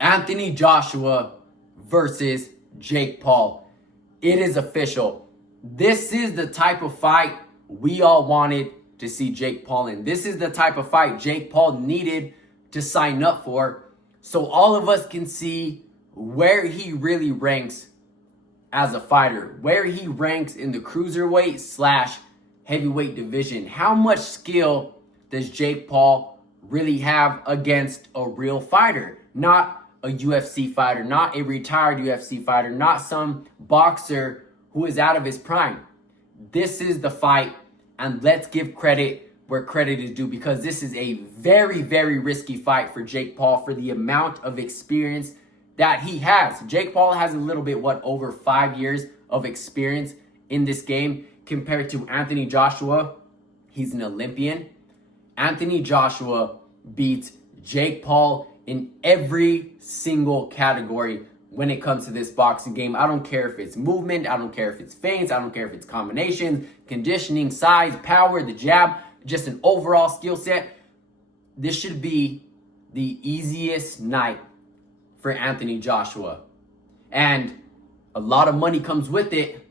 Anthony Joshua versus Jake Paul. It is official. This is the type of fight we all wanted to see Jake Paul in. This is the type of fight Jake Paul needed to sign up for, so all of us can see where he really ranks as a fighter, where he ranks in the cruiserweight slash heavyweight division. How much skill does Jake Paul really have against a real fighter? Not a UFC fighter, not a retired UFC fighter, not some boxer who is out of his prime. This is the fight, and let's give credit where credit is due, because this is a very, very risky fight for Jake Paul for the amount of experience that he has. Jake Paul has a little bit, over 5 years of experience in this game compared to Anthony Joshua. He's an Olympian. Anthony Joshua beats Jake Paul in every single category when it comes to this boxing game. I don't care if it's movement, I don't care if it's feints, I don't care if it's combinations, conditioning, size, power, the jab, just an overall skill set. This should be the easiest night for Anthony Joshua. And a lot of money comes with it.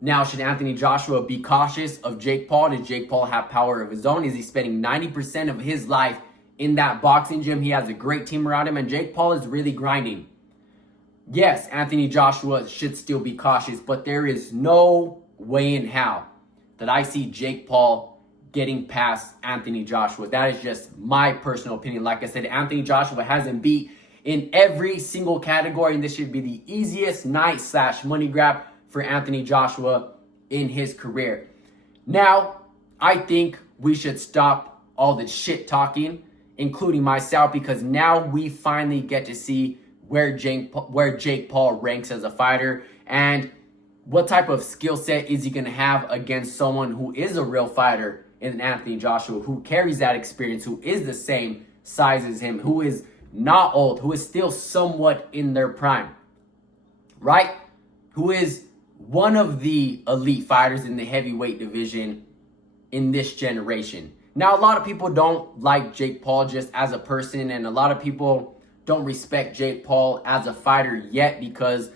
Now, should Anthony Joshua be cautious of Jake Paul? Does Jake Paul have power of his own? Is he spending 90% of his life in that boxing gym? He has a great team around him, and Jake Paul is really grinding. Yes, Anthony Joshua should still be cautious, but there is no way in hell that I see Jake Paul getting past Anthony Joshua. That is just my personal opinion. Like I said, Anthony Joshua hasn't beat in every single category, and this should be the easiest night slash money grab for Anthony Joshua in his career. Now, I think we should stop all the shit talking, including myself, because now we finally get to see where Jake Paul ranks as a fighter, and what type of skill set is he going to have against someone who is a real fighter in Anthony Joshua, who carries that experience, who is the same size as him, who is not old, who is still somewhat in their prime, right? Who is one of the elite fighters in the heavyweight division in this generation. Now, a lot of people don't like Jake Paul just as a person, and a lot of people don't respect Jake Paul as a fighter yet, because,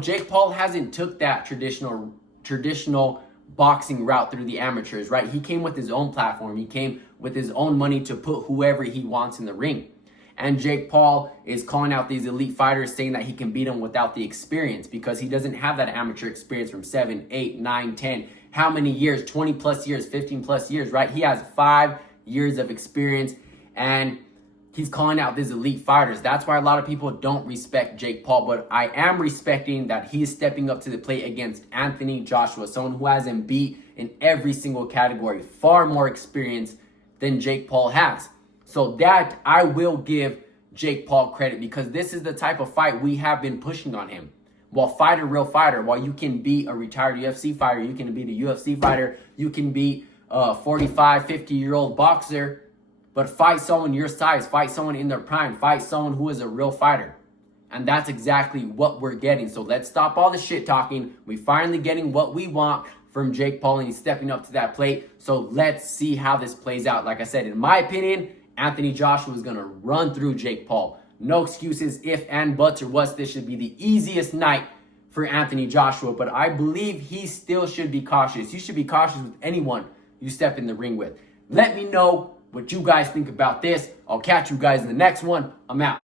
Jake Paul hasn't took that traditional boxing route through the amateurs, right? He came with his own platform. He came with his own money to put whoever he wants in the ring. And Jake Paul is calling out these elite fighters, saying that he can beat them without the experience, because he doesn't have that amateur experience from 7, 8, 9, 10. How many years? 20 plus years, 15 plus years, right? He has 5 years of experience, and he's calling out these elite fighters. That's why a lot of people don't respect Jake Paul, but I am respecting that he is stepping up to the plate against Anthony Joshua, someone who has him beat in every single category, far more experience than Jake Paul has. So that I will give Jake Paul credit, because this is the type of fight we have been pushing on him. While fight a real fighter, while you can beat a retired UFC fighter, you can beat a UFC fighter, you can beat a 45, 50-year-old boxer, but fight someone your size, fight someone in their prime, fight someone who is a real fighter. And that's exactly what we're getting. So let's stop all the shit talking. We're finally getting what we want from Jake Paul, and he's stepping up to that plate. So let's see how this plays out. Like I said, in my opinion, Anthony Joshua is going to run through Jake Paul. No excuses, if and buts or what's. This should be the easiest night for Anthony Joshua, but I believe he still should be cautious. You should be cautious with anyone you step in the ring with. Let me know what you guys think about this. I'll catch you guys in the next one. I'm out.